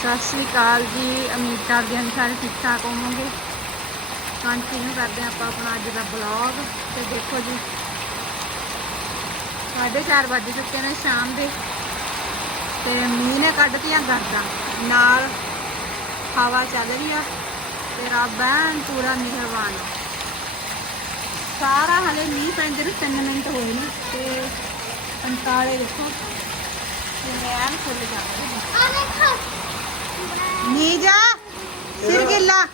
ਸਤਿ ਸ੍ਰੀ ਅਕਾਲ ਜੀ, ਉਮੀਦ ਕਰਦੇ ਹਾਂ ਸਾਰੇ ਠੀਕ ਠਾਕ ਹੋਵੋਗੇ। ਕੰਟੀਨਿਊ ਕਰਦੇ ਹਾਂ ਆਪਾਂ ਆਪਣਾ ਅੱਜ ਦਾ ਬਲੌਗ ਤੇ ਦੇਖੋ ਜੀ, ਸਾਢੇ ਚਾਰ ਵੱਜ ਚੁੱਕੇ ਨੇ ਸ਼ਾਮ ਦੇ। ਤੇ ਮੀਂਹ ਨੇ ਕੱਢਤੀਆਂ ਗਰਦਾਂ ਨਾਲ ਹਵਾ ਚੱਲ ਰਹੀ ਆ ਤੇ ਰੱਬ ਐਨ ਪੂਰਾ ਮਿਹਰਬਾਨ। ਸਾਰਾ ਹਲੇ ਮੀਂਹ ਪੈਂਦੇ ਨੂੰ 3 ਮਿੰਟ ਹੋਏ ਨੇ ਤੇ ਅੰਤਾਲੇ ਦੇਖੋ ਕਿਵੇਂ ਐਨ ਫੁੱਲ ਜਾਂਦੇ ਨੇ। ਨੀਜਾ ਸਿਰ ਗਿੱਲਾ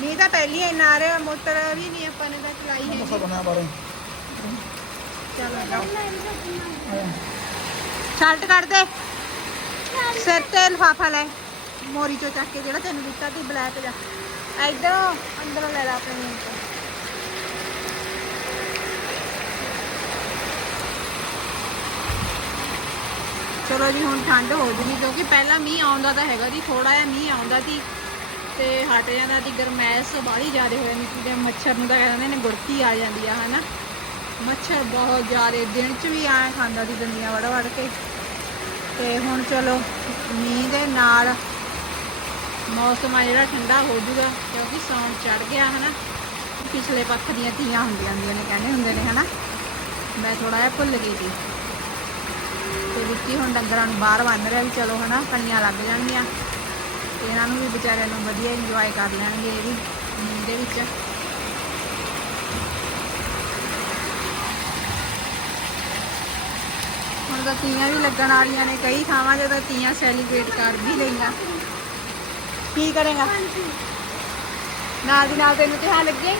ਨੀ ਤਾਂ ਪਹਿਲੀ ਹੀ ਨਾ ਰਿਹਾ ਮੋਟਰ ਵੀ ਨਹੀਂ ਆਪਾਂ ਨੇ ਤਾਂ ਚਲਾਈ ਹੈ ਮਸਾ ਬਣਿਆ ਬਾਰੇ ਚਲੋ ਸ਼ਰਟ ਕੱਢ ਦੇ ਸਿਰ ਤੇ ਲਫਾਫਾ ਲੈ ਮੋਰੀ ਚੋਂ ਚੱਕ ਕੇ ਜਿਹੜਾ ਤੈਨੂੰ ਦਿੱਤਾ ਸੀ ਬਲੈਕ ਜਾ ਇਧਰੋਂ ਅੰਦਰੋਂ ਲੈ ਲਾ ਆਪਣੇ ਮੂੰਹ ਤੋਂ ਚਲੋ ਜੀ, ਹੁਣ ਠੰਡ ਹੋ ਜੂਗੀ ਕਿਉਂਕਿ ਪਹਿਲਾਂ ਮੀਂਹ ਆਉਂਦਾ ਤਾਂ ਹੈਗਾ ਜੀ ਥੋੜਾ ਜਿਹਾ ਮੀਂਹ ਆਉਂਦਾ ਸੀ ਤੇ ਹਟ ਜਾਂਦਾ ਸੀ, ਗਰਮੈਸ਼ ਬਾਹਲੀ ਜ਼ਿਆਦਾ ਹੋ ਜਾਂਦੀ ਸੀ ਤੇ ਮੱਛਰ ਨੂੰ ਤਾਂ ਕਹਿੰਦੇ ਨੇ ਗੁੜਤੀ ਆ ਜਾਂਦੀ ਆ, ਹਨਾ? ਮੱਛਰ ਬਹੁਤ ਜ਼ਿਆਦਾ, ਦਿਨ ਚ ਵੀ ਆਇਆ ਖਾਂਦਾ ਸੀ ਗੰਦੀਆਂ ਵੜ ਵੜ ਕੇ। ਤੇ ਹੁਣ ਚਲੋ, ਮੀਂਹ ਦੇ ਨਾਲ ਮੌਸਮ ਆ ਜਿਹੜਾ ਠੰਡਾ ਹੋ ਜੂਗਾ, ਕਿਉਂਕਿ ਸੌਣ ਚੜ ਗਿਆ, ਹਨਾ? ਪਿਛਲੇ ਪੱਖ ਦੀਆਂ ਧੀਆਂ ਹੁੰਦੀਆਂ ਹੁੰਦੀਆਂ ਨੇ, ਕਹਿੰਦੇ ਹੁੰਦੇ ਨੇ, ਹਨਾ? ਮੈਂ ਥੋੜਾ ਜਿਹਾ ਭੁੱਲ ਗਈ ਸੀ। ਤੇ ਵਿੱਕੀ ਹੁਣ ਡੰਗਰਾਂ ਨੂੰ ਬਾਹਰ ਬੰਨ ਰਿਹਾ ਵੀ ਚਲੋ ਹਨਾ, ਕੰਨੀਆਂ ਲੱਗ ਜਾਣਗੀਆਂ। ਤੇ ਇਹਨਾਂ ਨੂੰ ਵੀ ਵਿਚਾਰਿਆਂ ਨੂੰ ਵਧੀਆ ਇੰਜੋਏ ਕਰ ਲੈਣਗੇ ਇਹ ਵੀ ਮੀਂਹ ਦੇ ਵਿੱਚ। ਹੁਣ ਤਾਂ ਤੀਆਂ ਵੀ ਲੱਗਣ ਵਾਲੀਆਂ ਨੇ, ਕਈ ਥਾਵਾਂ 'ਤੇ ਤਾਂ ਤੀਆਂ ਸੈਲੀਬ੍ਰੇਟ ਕਰ ਵੀ ਲਈਆਂ। ਕੀ ਕਰੇਗਾ? ਨਾਲ ਦੀ ਨਾਲ ਤੈਨੂੰ ਕਿਹਾ ਲੱਗੇ?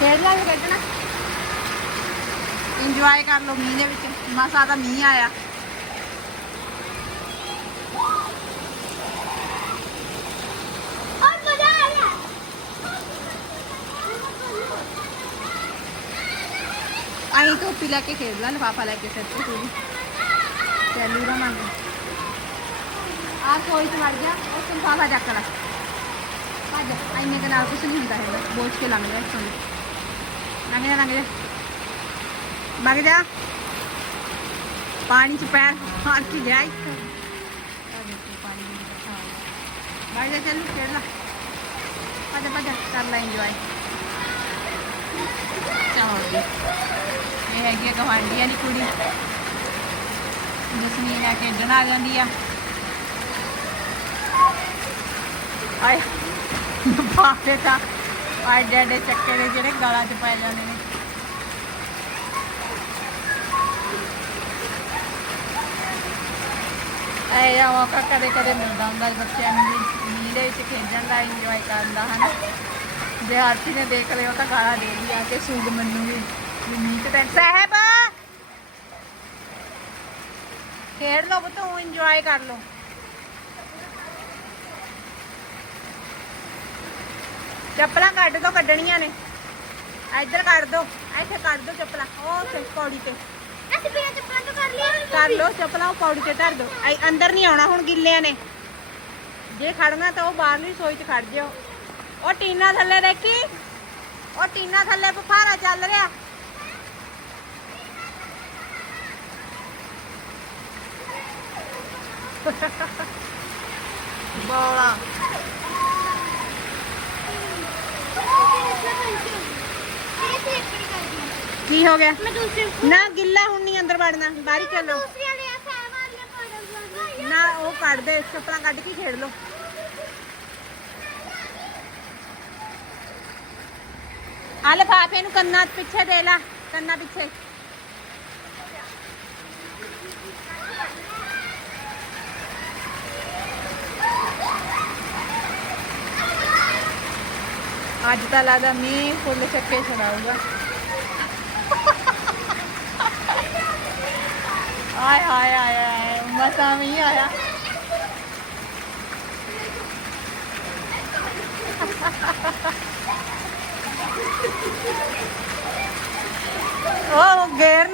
ਖੇਡ ਲਾ ਵੀ ਕੱਢਣਾ ਇੰਜੋਏ ਕਰ ਲਓ ਮੀਂਹ ਦੇ ਵਿੱਚ। ਮਸਾ ਤਾਂ ਮੀਂਹ ਆਇਆ। ਆਈ ਟੋਪੀ ਲੈ ਕੇ ਖੇਡ ਲੈ ਲਫਾਫਾ ਲੈ ਕੇ ਤੇ ਤੂੰ ਚੱਲੂ ਰਮਾਂਗੇ ਆ ਕੋਈ ਤੇ ਮਰ ਗਿਆ ਲਫਾਫਾ ਚੱਕ ਲੈ। ਭੱਜ ਆਈਨੇ ਦੇ ਨਾਲ ਕੁਝ ਨਹੀਂ ਹੁੰਦਾ ਹੈਗਾ, ਬੋਝ ਕੇ ਲੰਘ ਜਾ ਇੱਥੋਂ ਲੰਘ ਜਾ ਲੰਘ ਜਾ। ਵਗ ਜਾ। ਪਾਣੀ ਚ ਪੈਰ ਮਾਰ ਕੇ ਜਾ ਇੱਥੋਂ ਵਗ ਜਾ, ਚੱਲ, ਖੇਡ ਲੈ। ਭੱਜ ਭੱਜ, ਕਰ ਲੈ ਇੰਜੋਏ ਚਲੋ ਜੀ ਇਹ ਹੈਗੀ ਆ ਗਵਾਂਢੀਆਂ ਦੀ ਕੁੜੀ। ਜਸਮੀਨ ਆ ਖੇਡਣ ਆ ਜਾਂਦੀ ਆ। ਆਏ। ਬਾਪੇ ਤਾਂ ਆਏ ਡੈਡੇ ਚੱਕੇ ਦੇ ਜਿਹੜੇ ਗਾਲਾਂ 'ਚ ਪੈ ਜਾਂਦੇ ਨੇ। ਐ ਆ ਮੌਕਾ ਕਦੇ ਕਦੇ ਮਿਲਦਾ ਹੁੰਦਾ ਬੱਚਿਆਂ ਨੂੰ ਵੀ, ਮੀਂਹ ਦੇ ਵਿੱਚ ਖੇਡਣ ਦਾ ਇੰਜੋਏ ਕਰਨ ਦਾ, ਹਨਾ। ਜੇ ਆਰਤੀ ਨੇ ਦੇਖ ਲਿਓ ਤਾਂ ਗਾਲਾਂ ਦੇ ਦੀ ਆ ਕੇ ਸੂਗ ਮੈਨੂੰ ਵੀ ਮੀਂਹ ਤੇ ਸਾਹਿਬ! ਖੇਡ ਲਓ ਪੁੱਤ ਇੰਜੋਏ ਕਰ ਲਓ। ਚੱਪਲਾਂ ਕੱਢ ਦੋ ਕੱਢਣੀਆਂ ਨੇ। ਇੱਧਰ ਕੱਢ ਦੋ ਇੱਥੇ ਕੱਢ ਦੋ ਚੱਪਲਾਂ ਉਹ ਤੇ ਪੌੜੀ ਤੇ। ਕਰ ਲਓ ਚੱਪਲਾਂ ਉਹ ਪੌੜੀ ਤੇ ਧਰ ਦੋ। ਐ- ਅੰਦਰ ਨਹੀਂ ਆਉਣਾ ਹੁਣ ਗਿੱਲਿਆਂ ਨੇ। ਜੇ ਖੜਨਾ ਤਾਂ ਉਹ ਬਾਹਰਲੀ ਸੋਈ 'ਚ ਖੜ ਜਿਓ। ਉਹ ਟੀਨਾ ਥੱਲੇ ਦੇਖੀ? ਉਹ ਟੀਨਾ ਥੱਲੇ ਬੁਖਾਰਾ ਚੱਲ ਰਿਹਾ। ਬੋਲਾ। ਕੀ ਹੋ ਗਿਆ? ਨਾ ਗਿੱਲਾ ਹੁਣ ਨਹੀਂ ਅੰਦਰ ਵੜਨਾ ਬਾਹਰ ਹੀ ਚੱਲੋ। ਨਾ ਉਹ ਕੱਢ ਦੇ ਚੱਪਲਾਂ ਕੱਢ ਕੇ ਖੇਡ ਲਓ। ਆ ਲਿਫਾਫੇ ਨੂੰ ਕੰਨਾਂ ਪਿੱਛੇ ਦੇ ਲਾ ਕੰਨਾਂ ਪਿੱਛੇ। ਅੱਜ ਤਾਂ ਲੱਗਦਾ ਮੀਂਹ ਫੁੱਲ ਚੱਕੇ ਛੜਾਊਗਾ ਆਏ ਹਾਏ ਆਏ ਆਏ ਮਸਾ ਮੀਂਹ ਆਇਆ ਉਹ ਗੇਰ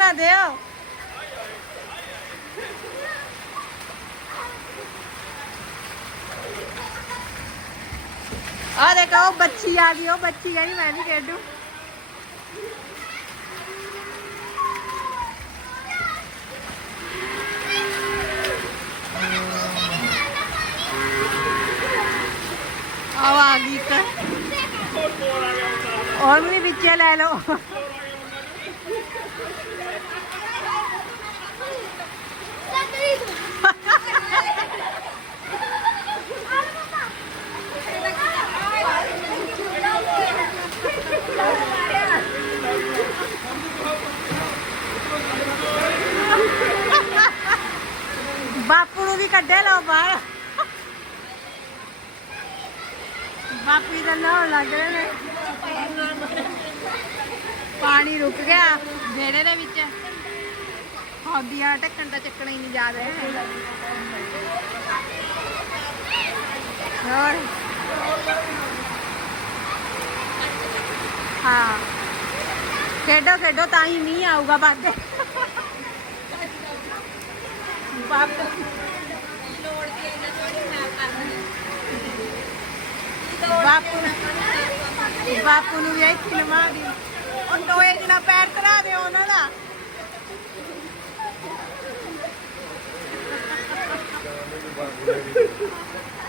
ਆ ਦੇਖੋ ਬੱਚੀ ਆ ਗਈ, ਉਹ ਬੱਚੀ ਕਹਿੰਦੀ ਮੈਂ ਵੀ ਖੇਡੂ। ਆਹ ਆ ਗਈ ਇੱਕ। ਉਹਨੂੰ ਵੀ ਵਿੱਚੇ ਲੈ ਲਓ ਲੱਕੜੀ ਤੂੰ ਬਾਪੂ ਨੂੰ ਵੀ ਕੱਢੇ ਲਓ ਬਾਹਰ। ਬਾਪੂ ਦਾ ਨਹਾਉਣ ਲੱਗ ਰਹੇ ਨੇ। ਪਾਣੀ ਰੁਕ ਗਿਆ ਵਿਹੜੇ ਦੇ ਵਿੱਚ। ਹੌਦੀਆਂ ਢੱਕਣ ਦਾ ਚੱਕਣਾ ਹੀ ਨਹੀਂ ਜਾ ਰਿਹਾ ਹੋਰ? ਹਾਂ। ਖੇਡੋ ਖੇਡੋ, ਤਾਂ ਹੀ ਨਹੀਂ ਆਊਗਾ ਬਾਅਦ ਬਾਪੂ। ਬਾਪੂ ਬਾਪੂ ਨੂੰ ਵੀ ਇੱਥੇ ਲਵਾ ਦੀ ਉਹ ਟੋਏ ਜਿਨਾ ਪੈਰ ਕਰਾ ਦੇ ਉਹਨਾਂ ਦਾ।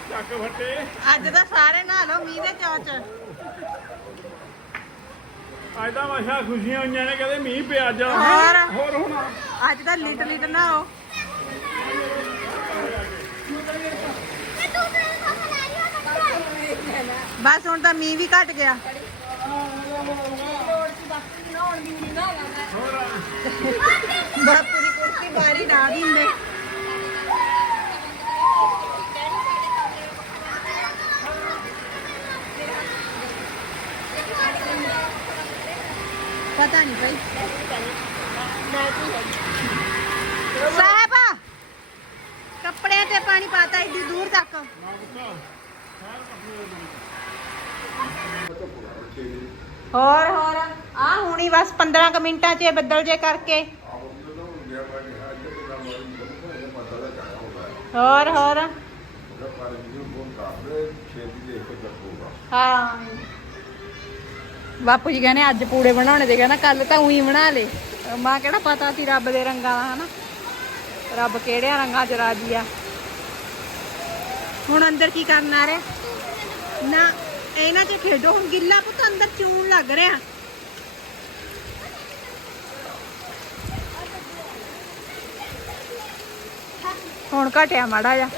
ਚੱਕ ਫੱਟੇ ਅੱਜ ਤਾਂ ਸਾਰੇ ਨਹਾ ਲਓ ਮੀਂਹ ਦੇ ਚੌਚ ਅੱਜ ਤਾਂ ਵਾਸ਼ਾ ਖੁਸ਼ੀਆਂ ਹੋਈਆਂ ਨੇ ਕਹਿੰਦੇ ਮੀਂਹ ਪਿਆ ਅੱਜ। ਹੋਰ? ਹੋਰ ਹੁਣ। ਅੱਜ ਤਾਂ ਲਿਟ ਲਿਟ ਨਹਾਓ। ਮੈਂ ਤੂੰ ਤੇ ਖਾ ਲੈ ਰਿਹਾ ਬਸ ਹੁਣ ਤਾਂ ਮੀਂਹ ਵੀ ਘਟ ਗਿਆ। ਬਾਪੂ ਦੀ ਕੁਰਸੀ ਬਾਰੀ ਨਾ ਦਿੰਦੇ। ਪਤਾ ਨਹੀਂ ਭਾਈ ਸਾਹਿਬ, ਕੱਪੜਿਆਂ ਤੇ ਪਾਣੀ ਪਾਤਾ ਇੱਡੀ ਦੂਰ ਤੱਕ। ਹੋਰ ਹੋਰ। ਆ ਹੁਣੀ ਬਸ 15 ਕੁ ਮਿੰਟਾਂ 'ਚ ਇਹ ਬੱਦਲ ਜੇ ਕਰਕੇ। ਹੋਰ ਹੋਰ। ਹਾਂ। ਬਾਪੂ ਜੀ ਕਹਿੰਦੇ ਅੱਜ ਪੂੜੇ ਬਣਾਉਣੇ ਦੇ ਕਹਿੰਦਾ ਕੱਲ ਤਾਂ ਉਹੀ ਬਣਾ ਲੇ। ਮਾਂ ਕਿਹੜਾ ਪਤਾ ਸੀ ਰੱਬ ਦੇ ਰੰਗਾਂ ਦਾ, ਹਨਾ? ਰੱਬ ਕਿਹੜਿਆਂ ਰੰਗਾਂ 'ਚ ਰਾਜੀ ਆ। ਹੁਣ ਅੰਦਰ ਕੀ ਕਰਨ ਆ ਰਹੇ? ਨਾ। ਇਹਨਾਂ 'ਚ ਖੇਡੋ, ਹੁਣ ਗਿੱਲਾ ਪੁੱਤ ਅੰਦਰ ਚੂਣ ਲੱਗ ਰਿਹਾ। ਹੁਣ ਘਟਿਆ ਮਾੜਾ ਜਾ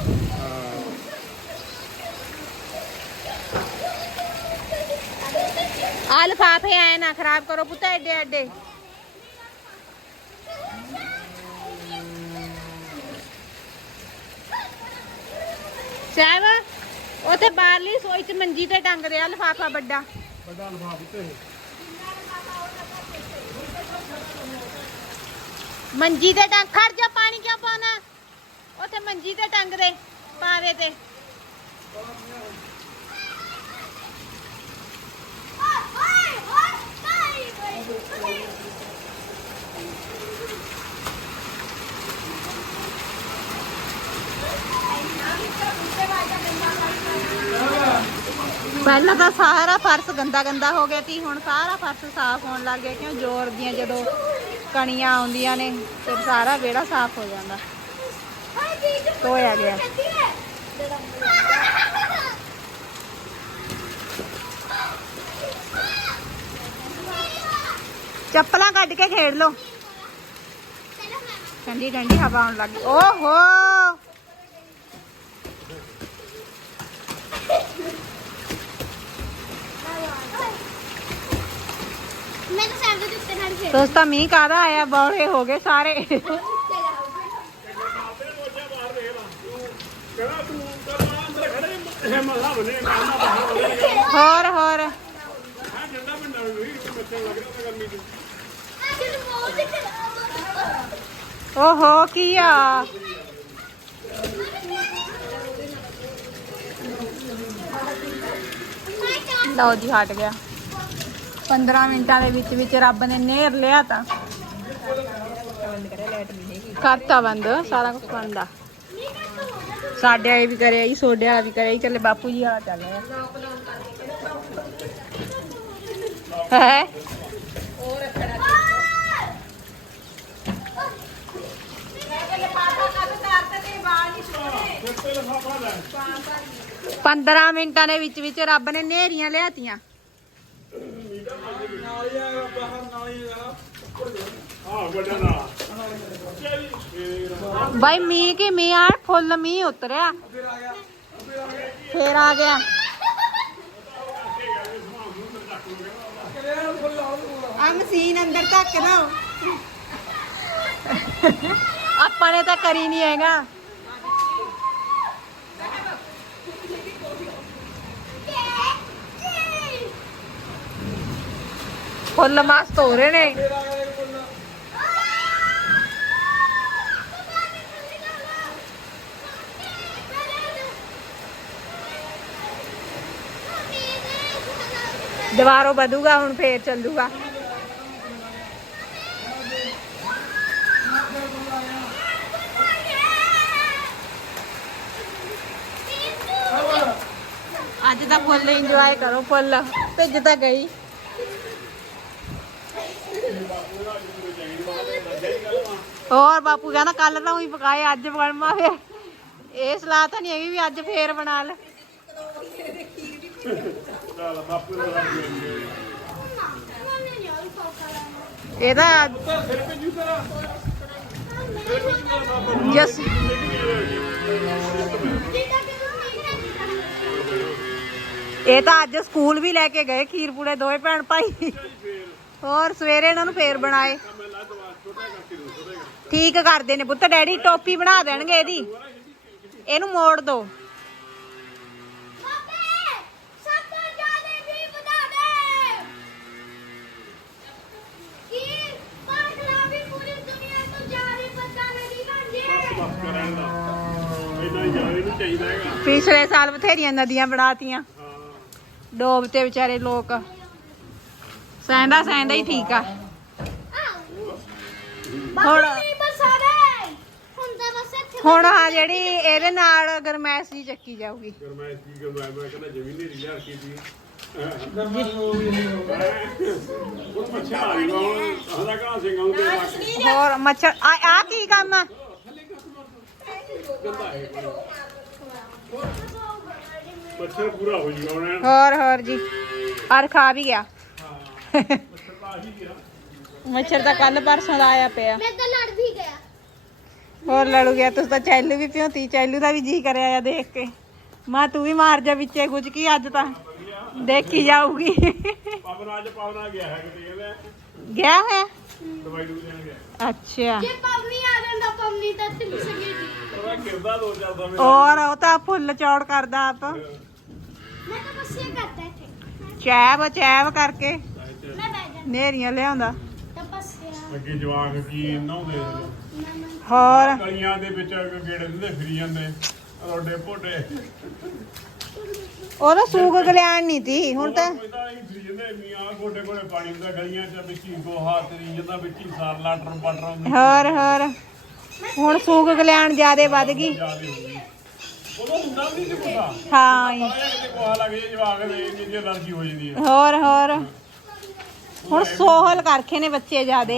ਆ ਲਫਾਫੇ ਆਏ ਨਾ ਖਰਾਬ ਕਰੋ ਪੁੱਤ, ਐਡੇ ਐਡੇ। ਸਾਹਿਬ ਉਥੇ ਬਾਹਰਲੀ ਸੋਈ ਚ ਮੰਜੀ ਤੇ ਟੰਗ ਰਿਹਾ ਲਫਾਫਾ ਵੱਡਾ। ਵੱਡਾ ਲਫਾਫ ਉੱਤੇ ਮੰਜੀ ਤੇ ਟੰਗ ਖੜ ਜਾ ਪਾਣੀ ਕਿਉਂ ਪਾਉਣਾ? ਉਥੇ ਮੰਜੀ ਤੇ ਟੰਗ ਦੇ ਪਾਵੇ ਤੇ। ਓਏ ਓਏ ਓਏ ਓਏ ਪਹਿਲਾਂ ਤਾਂ ਸਾਰਾ ਫਰਸ਼ ਗੰਦਾ ਗੰਦਾ ਹੋ ਗਿਆ ਸੀ, ਹੁਣ ਸਾਰਾ ਫਰਸ਼ ਸਾਫ਼ ਹੋਣ ਲੱਗ ਗਿਆ ਕਿਉਂ? ਜ਼ੋਰ ਦੀਆਂ ਜਦੋਂ ਕਣੀਆਂ ਆਉਂਦੀਆਂ ਨੇ, ਫਿਰ ਸਾਰਾ ਵਿਹੜਾ ਸਾਫ਼ ਹੋ ਜਾਂਦਾ। ਧੋਇਆ ਗਿਆ। ਚੱਪਲਾਂ ਕੱਢ ਕੇ ਖੇਡ ਲਓ। ਠੰਡੀ ਠੰਡੀ ਹਵਾ ਆਉਣ ਲੱਗ ਗਈ। ਓਹੋ! ਮੈਂ ਤਾਂ ਸਾਈਡ ਦੇ ਉੱਤੇ ਖੜ ਕੇ ਦੋਸਤਾ ਮੀਂਹ ਕਾਦਾ ਆਇਆ? ਬੌਲੇ ਹੋ ਗਏ ਸਾਰੇ। ਹੋਰ ਹੋਰ। ਓਹੋ ਕੀ ਆ? ਲਓ ਜੀ ਹਟ ਗਿਆ। 15 ਮਿੰਟਾਂ ਦੇ ਵਿੱਚ ਵਿੱਚ ਰੱਬ ਨੇ ਨੇਰ ਲਿਆ ਤਾਂ। ਕਰਤਾ ਬੰਦ, ਸਾਰਾ ਕੁਝ ਬੰਦਾ ਸਾਡੇ ਵਾਲੇ ਵੀ ਕਰਿਆ ਜੀ, ਸੋਡੇ ਵਾਲਾ ਵੀ ਕਰਿਆ ਜੀ, ਚੱਲੇ ਬਾਪੂ ਜੀ ਵਾਲਾ ਚੱਲ ਰਿਹਾ। ਹੈ? ਕਿੱਥੇ ਲਫਾਫਾ ਲੈ 15 ਮਿੰਟਾਂ ਦੇ ਵਿੱਚ ਵਿੱਚ ਰੱਬ ਨੇ ਨੇਰੀਆਂ ਲਿਆਤੀਆਂ। ਹਾਂ ਵੱਡਾ ਨਾ ਚੱਲ ਫੇਰ ਬਾਈ ਮੀਂਹ ਕੀ ਮੀਂਹ ਆ ਫੁੱਲ ਮੀਂਹ ਉਤਰਿਆ ਫੇਰ ਆ ਗਿਆ ਆ ਮਸ਼ੀਨ ਅੰਦਰ ਧੱਕ ਦੋ ਆਪਾਂ ਨੇ ਤਾਂ ਕਰੀ ਨਹੀਂ ਹੈਗਾ ਫੁੱਲ ਮਸਤ ਹੋ ਰਹੇ ਨੇ। ਦੁਬਾਰੋਂ ਵਧੂਗਾ, ਹੁਣ ਫੇਰ ਚੱਲੂਗਾ। ਅੱਜ ਤਾਂ ਫੁੱਲ ਇੰਜੋਏ ਕਰੋ, ਫੁੱਲ। ਭਿੱਜ ਤਾਂ ਗਈ। ਹੋਰ ਬਾਪੂ ਕਹਿੰਦਾ ਕੱਲ ਤਾਂ ਉਹੀ ਪਕਾਏ, ਅੱਜ ਬਣਵਾ ਫੇਰ। ਇਹ ਸਲਾਹ ਤਾਂ ਨਹੀਂ ਹੈਗੀ ਵੀ ਅੱਜ ਫੇਰ ਬਣਾ ਲੈ। ਇਹਦਾ ਜਸ ਇਹ ਤਾਂ ਅੱਜ ਸਕੂਲ ਵੀ ਲੈ ਕੇ ਗਏ ਖੀਰਪੂੜੇ ਦੋਵੇਂ ਭੈਣ ਭਾਈ। ਹੋਰ, ਸਵੇਰੇ ਇਹਨਾਂ ਨੂੰ ਫੇਰ ਬਣਾਏ। ਠੀਕ ਕਰਦੇ ਨੇ ਪੁੱਤ, ਡੈਡੀ ਟੋਪੀ ਬਣਾ ਦੇਣਗੇ ਇਹਦੀ। ਇਹਨੂੰ ਮੋੜ ਦੋ। ਪਿਛਲੇ ਸਾਲ ਬਥੇਰੀਆਂ ਨਦੀਆਂ ਬਣਾਤੀਆਂ। ਹਾਂ ਡੋਬ ਤੇ ਵਿਚਾਰੇ ਲੋਕ। ਸਹਿੰਦਾ ਸਹਿੰਦਾ ਹੀ ਠੀਕ ਆ। ਹੁਣ ਹੁਣ ਆ ਜਿਹੜੀ ਇਹਦੇ ਨਾਲ ਗਰਮੈਸ਼ ਦੀ ਚੱਕੀ ਜਾਊਗੀ। ਗਰਮੈਸ਼ ਮੈਂ ਕਹਿੰਦਾ ਜ਼ਮੀਨ ਕੀ ਹੋਰ ਮੱਛਰ ਆ ਆ ਕੀ ਕੰਮ ਆ? ਮੱਛਰ ਪੂਰਾ ਹੋ ਜੂਗਾ ਹੋਰ ਹੋਰ ਜੀ। ਅਰ ਖਾ ਵੀ ਗਿਆ। ਮੱਛਰ ਤਾਂ ਕੱਲ ਪਰਸੋਂ ਦਾ ਆਇਆ ਪਿਆ। ਮੈਂ ਤਾਂ ਲੜ ਵੀ ਗਿਆ। ਹੋਰ ਲੜੂ ਗਿਆ ਤੁਸੀਂ ਤਾਂ ਚੈਲੂ ਵੀ ਪਿਉਂਤੀ ਚੈਲੂ ਦਾ ਵੀ ਜੀ ਕਰਿਆ ਆ ਦੇਖ ਕੇ। ਮਾਂ ਤੂੰ ਵੀ ਮਾਰ ਜਾ ਵਿੱਚੇ ਕੁਝ ਕੀ ਅੱਜ ਤਾਂ? ਦੇਖੀ ਜਾਊਗੀ। ਪਵਨ ਅੱਜ ਪਵਨ ਆ ਗਿਆ ਹੈ ਕਿਤੇ ਕਹਿੰਦਾ ਗਿਆ ਹੋਇਆ? ਦਵਾਈ ਦੂ ਦੇਣ ਗਿਆ ਅੱਛਾ। ਜੇ ਪਵਨੀ ਆ ਜਾਂਦਾ ਪਵਨੀ ਤਾਂ ਤਿਲ ਸਕੇ ਉਹਦਾ ਕਿਰਦਾ ਦੋ ਚੱਲਦਾ ਮੇਰਾ ਔਰ ਉਹ ਤਾਂ ਫੁੱਲ ਚੌੜ ਕਰਦਾ ਆਪ। ਮੈਂ ਤਾਂ ਇਹ ਕਰਦਾ ਇੱਥੇ। ਚੈਬ ਚੈਬ ਕਰਕੇ। ਨੇਰੀਆਂ ਲਿਆਉਂਦਾ। ਅੱਗੇ ਜਵਾਕ ਕੀ ਨਹਾਉਂਦੇ ਹੋਰ? ਗਲੀਆਂ ਦੇ ਵਿੱਚ ਗੇੜੇ ਦਿੰਦੇ ਫਿਰੀ ਜਾਂਦੇ। ਰੋਡੇ ਪੋਡੇ ਉਹਦਾ ਸੂਗ ਗਲਿਆਣ ਨਹੀਂ ਤੀ ਹੁਣ ਤਾਂ ਕੋਈ ਤਾਂ ਹੀ ਫਿਰੀ ਜਾਂਦੇ ਮੀਆਂ ਗੋਡੇ ਗੋਡੇ ਪਾਣੀ ਹੁੰਦਾ ਗਲੀਆਂ ਚ ਵਿੱਚ ਹੀ ਗੋਹਾ ਤੇਰੀ ਜਾਂਦਾ ਵਿੱਚ ਹੀ ਸਾਰ ਲਾਟਰ ਪਾਟਰ ਹੁੰਦੀ। ਹੋਰ ਹੋਰ। ਹੁਣ ਸੂਗ ਗਲਿਆਣ ਜਿਆਦੇ ਵੱਧ ਗਈ। ਜਿਆਦੇ ਹੋ ਗਈ। ਉਦੋਂ ਹੁੰਦਾ ਵੀ ਨਹੀਂ ਸੀ ਪਤਾ ਹਾਂ ਜੀ। ਆਇਆ ਕਿਤੇ ਗੋਹਾ ਲੱਗ ਜੇ ਜਵਾਕ ਦੇ ਇੰਨੀ ਜਿਹੀ ਅਲਰਜੀ ਹੋ ਜਾਂਦੀ ਹੈ ਹੋਰ ਹੋਰ। ਹੁਣ ਸੋਹਲ ਕਰਖੇ ਨੇ ਬੱਚੇ ਜਿਆਦੇ।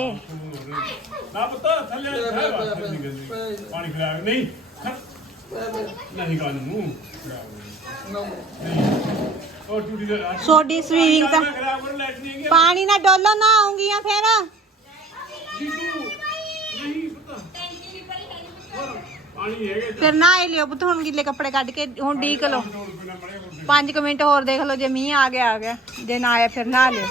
ਨਾ ਪਤਾ ਥੱਲੇ। ਪਾਣੀ ਖਿਲਾ ਨਹੀਂ ਨਹੀਂ ਗਾ ਨੂੰ। ਉਹ ਟੂਟੀ ਦੇ ਸੋਡੀ ਸਵੀਵਿੰਗ ਤਾਂ ਪਾਣੀ ਨਾਲ ਡੋਲੋ ਨਾ ਆਉਂਗੀਆਂ ਫੇਰ। ਜੀਤੂ ਨਹੀਂ ਪਤਾ। ਪਾਣੀ ਹੈਗੇ ਫਿਰ ਨਾ ਇਹ ਲਿਓ ਪੁੱਤ ਹੁਣ ਗਿੱਲੇ ਕੱਪੜੇ ਕੱਢ ਕੇ ਹੁਣ ਡੀਕ ਲਓ। ਚੋਲ ਬਿਨਾ ਮੜੇ ਹੁੰਦੇ 5 ਮਿੰਟ ਹੋਰ ਦੇਖ ਲਓ ਜੇ ਮੀਂਹ ਆ ਗਿਆ ਆ ਗਿਆ। ਜੇ ਨਾ ਆਇਆ ਫਿਰ ਨਾ ਲਿਓ।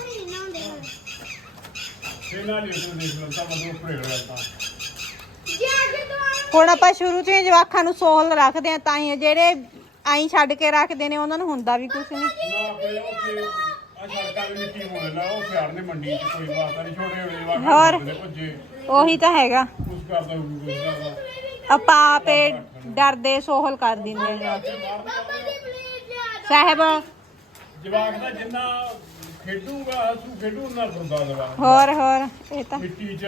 ਉਸ ਦੇਖ ਲੰਤਾ ਮਦੋਂ ਉੱਪਰ ਦੁਆਰਾ ਹੁਣ ਆਪਾਂ ਸ਼ੁਰੂ ਤੋਂ ਹੀ ਜਵਾਖਾਂ ਨੂੰ ਸੋਹਲ ਰੱਖਦੇ ਆ ਤਾਂ ਹੀ ਜਿਹੜੇ ਆਈ ਛੱਡ ਕੇ ਰੱਖਦੇ ਨੇ ਉਹਨਾਂ ਨੂੰ ਹੁੰਦਾ ਵੀ ਕੁਝ ਨਹੀਂ। ਨਾ ਕੋਈ ਉੱਥੇ ਆ ਸੜਕਾਂ ਦੇ ਮਿੱਟੀ ਹੋਣੇ ਨਾ ਉਹ ਫਿਆਰ ਨੇ ਮੰਡੀ ਚ ਕੋਈ ਬਾਤ ਨਹੀਂ ਛੋਟੇ ਹੋਣੇ ਜਵਾਕ ਹੋਰ। ਭੱਜੇ। ਉਹੀ ਤਾਂ ਹੈਗਾ। ਕੁਛ ਕਰਦਾ ਆਪਾਂ ਆਪੇ ਡਰਦੇ ਸੋਹਲ ਕਰ ਦਿੰਦੇ ਆ। ਬਾਬਾ ਜੀ ਪਲੀਜ਼ ਲਿਆ ਸਾਹਿਬ। ਜਵਾਕ ਦਾ ਜਿੰਨਾ ਖੇਡੂਗਾ ਹਸੂ ਖੇਡੂ ਉਹਨਾਂ ਫੁਰਦਾ ਦਵਾ ਹੋਰ ਹੋਰ ਇਹ ਤਾਂ। ਮਿੱਟੀ ਚ।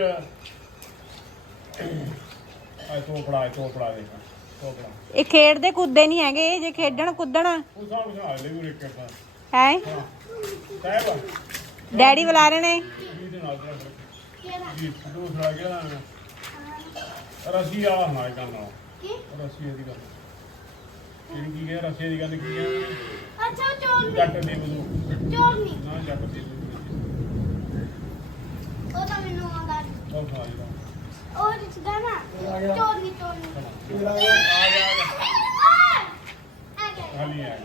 ਆ ਤੋਪੜਾ ਤੋਪੜਾ ਦੇ ਕੋਪੜਾ ਇਹ ਖੇਡਦੇ ਕੁੱਦੇ ਨਹੀਂ ਹੈਗੇ ਜੇ ਖੇਡਣ ਕੁੱਦਣ। ਉਹ ਸਾਹ ਸੁਣਾ ਲੈ ਉਹ ਇੱਕ ਆਪਾਂ ਹੈ? ਹਾਂ। ਸਾਹਿਬ। ਡੈਡੀ ਬੁਲਾ ਰਹੇ ਨੇ। ਜੀ ਦੇ ਨਾਲ ਦਾ ਕਿਹੜਾ ਜੀ ਦੂਸਰਾ ਕਿਹੜਾ ਰਸੀ ਵਾਲਾ ਨਾ। ਇਹ ਗੱਲ ਨਾਲ। ਕੀ? ਰਸੀ ਦੀ ਗੱਲ ਕਿਹੜੀ ਕੀ ਹੈ ਰਸੀ ਦੀ ਗੱਲ ਕੀ ਹੈ ਅੱਛਾ ਚੋਰ ਜੱਟ ਦੀ ਬਜ਼ੂ ਚੋਰ ਨਹੀਂ। ਨਾ ਜੱਟ ਦੀ। ਉਹ ਤਾਂ ਮੈਨੂੰ ਆਉਂਦਾ ਨੀ। ਉਹ ਖਾ ਲਿਆ ਉਹ ਰਿਸ਼ਦਾ ਨਾ ਚੋਰ ਨਹੀਂ ਚੋਰ ਨਹੀਂ ਆ ਜਾ ਆ ਜਾ ਆ ਆ ਗਿਆ। ਖਾਲੀ ਹੈ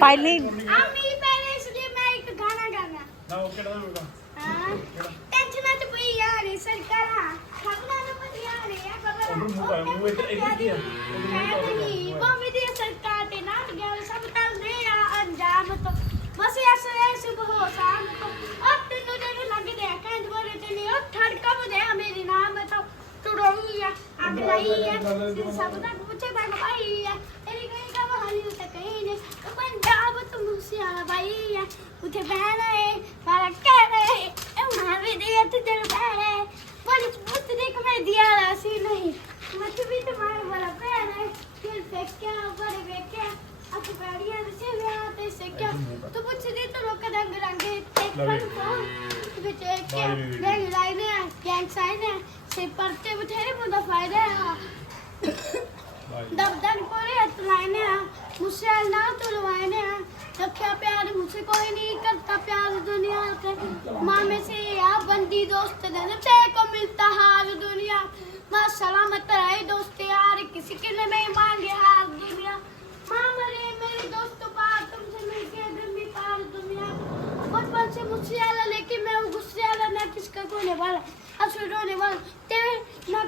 ਪਹਿਲੀ ਅਮੀ ਪਹਿਲੇ ਇਸ ਲਈ ਮੈਂ ਇੱਕ ਗਾਣਾ ਗਾਣਾ। ਨਾ ਉਹ ਕਿਹੜਾ ਹੋਗਾ ਹਾਂ। ਟੈਨਸ਼ਨ ਚ ਪਈ ਯਾਰ ਸਰਕਾਰਾਂ। ਖਬਰਾਂ ਨੂੰ ਪਤੀਆਂ ਨੇ ਆ ਖਬਰਾਂ। ਉਹਨੂੰ ਮੂੰਹ ਕਰ, ਮੂੰਹ ਇੱਧਰ- ਇੱਧਰ ਕੀ ਆ? ਨਹੀਂ ਬੰਬੀ ਦੀ ਸਰਕਾਰ ਉਥੇ ਬਹਿਣਾ ਏ ਮਾਰਾ ਕਹਿਣਾ ਏ ਇਹ ਮਾਰੇ ਦੇ ਤੇ ਦਿਲ ਬਹਿਣਾ ਬੋਲੀ ਪੁੱਤ ਦੇ ਕਮੇਡੀਆ ਦਾ ਸੀ ਨਹੀਂ। ਮਤ ਵੀ ਤੁਹਾਰੇ ਵਾਲਾ ਭੈਣ ਹੈ ਫਿਰ ਫੇਕਿਆ ਬੜੇ ਵੇਖਿਆ ਅੱਖ ਬੜੀਆਂ ਦੇ ਸਿਵਿਆ ਤੇ ਸਿੱਕਿਆ ਤੂੰ ਪੁੱਛਦੀ ਤੂੰ ਲੋਕ ਰੰਗ ਰੰਗੇ ਤੇ ਲਵੇ। ਵਿੱਚ ਇੱਕ ਮੈਂ ਲਾਈਨੇ ਆ ਗੈਂਗ ਸਾਈਨ ਹੈ ਸੇ ਪਰਤੇ ਬਥੇਰੇ ਬੰਦਾ ਫਾਇਦਾ ਹੈ दबदन कोरे अतलाने आ मुझसे ना तुलवाने आ रखा प्यार मुझसे कोई नहीं करता प्यार दुनिया से माँ में से या बंदी दोस्त दे तेरे को मिलता हार दुनिया माँ सलामत रहे दोस्त यार किसी के लिए नहीं मांगे हार दुनिया माँ मरे मेरे दोस्त पार तुमसे मिलके दिल में पार दुनिया बचपन से मुझसे आला लेकिन मैं हूँ गुस्से वाला ना किसका कोने वाला अब रोने वाला तेरे ना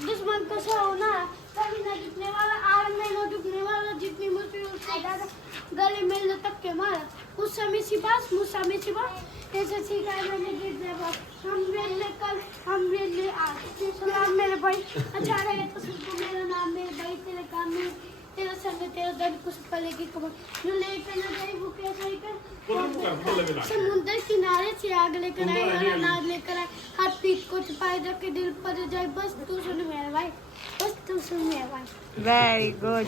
दुश्मन का सो होना कभी ना झुकने वाला आग में ना झुकने वाला जितनी मुश्किल उससे ज्यादा गले में न तक के मारा उस समय सिपास मुसा में सिपास ऐसे सीखा है मैंने जितने बार हम वेले कल हम वेले आज सलाम मेरे भाई अच्छा रहे तो सबको मेरा नाम मेरे भाई तेरे काम में तेरा संग तेरा दर्द कुछ पले की कमर जो लेकर न गई वो कैसा ही कर ਉਹਨੂੰ ਕਰ ਬੋਲ ਲਵੇ ਨਾ समुद्र किनारे से आग लेकर आए और अनाज लेकर आए हर पीठ को छुपाए रख के दिल पर जाए बस तू सुन मेरे भाई बस तू सुन मेरे भाई ਵੈਰੀ ਗੁੱਡ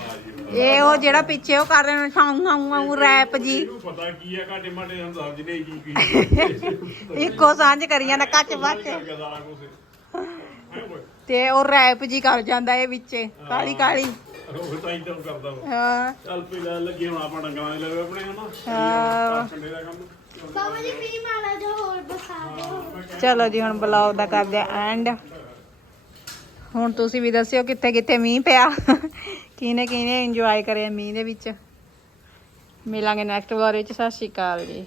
ਇਹ ਉਹ ਜਿਹੜਾ ਪਿੱਛੇ ਉਹ ਕਰ ਰਹੇ ਨੇ ਸਾਊਂ ਸਾਊਂ ਸਾਊਂ ਰੈਪ ਜੀ ਇਹਨੂੰ ਪਤਾ ਕੀ ਹੈ ਘਾਟੇ ਮਾਟੇ ਹਮ ਸਮਝ ਨਹੀਂ ਕੀ ਕੀ ਇੱਕੋ ਸਾਂਝ ਕਰੀਆਂ ਨਾ ਕੱਚ ਬੱਚ ਕਰਕੇ ਸਾਰਾ ਕੁਝ ਹੈ ਓਏ ਤੇ ਉਹ ਰੈਪ ਜੀ ਕਰ ਜਾਂਦਾ ਇਹ ਵਿੱਚੇ ਕਾਲੀ ਕਾਲੀ ਚਲੋ ਜੀ ਹੁਣ ਬਲੌਗ ਦਾ ਕਰਦੇ ਆ ਐਂਡ ਹੁਣ ਤੁਸੀਂ ਵੀ ਦੱਸਿਓ ਕਿੱਥੇ ਕਿੱਥੇ ਮੀਂਹ ਪਿਆ। ਕਿਨੇ ਕਿਹਨੇ ਇੰਜੋਏ ਕਰਿਆ ਮੀਂਹ ਦੇ ਵਿੱਚ। ਮਿਲਾਂਗੇ ਨੈਕਸਟ ਵਲੌਗ ਵਿੱਚ। ਸਤਿ ਸ਼੍ਰੀ ਅਕਾਲ ਜੀ।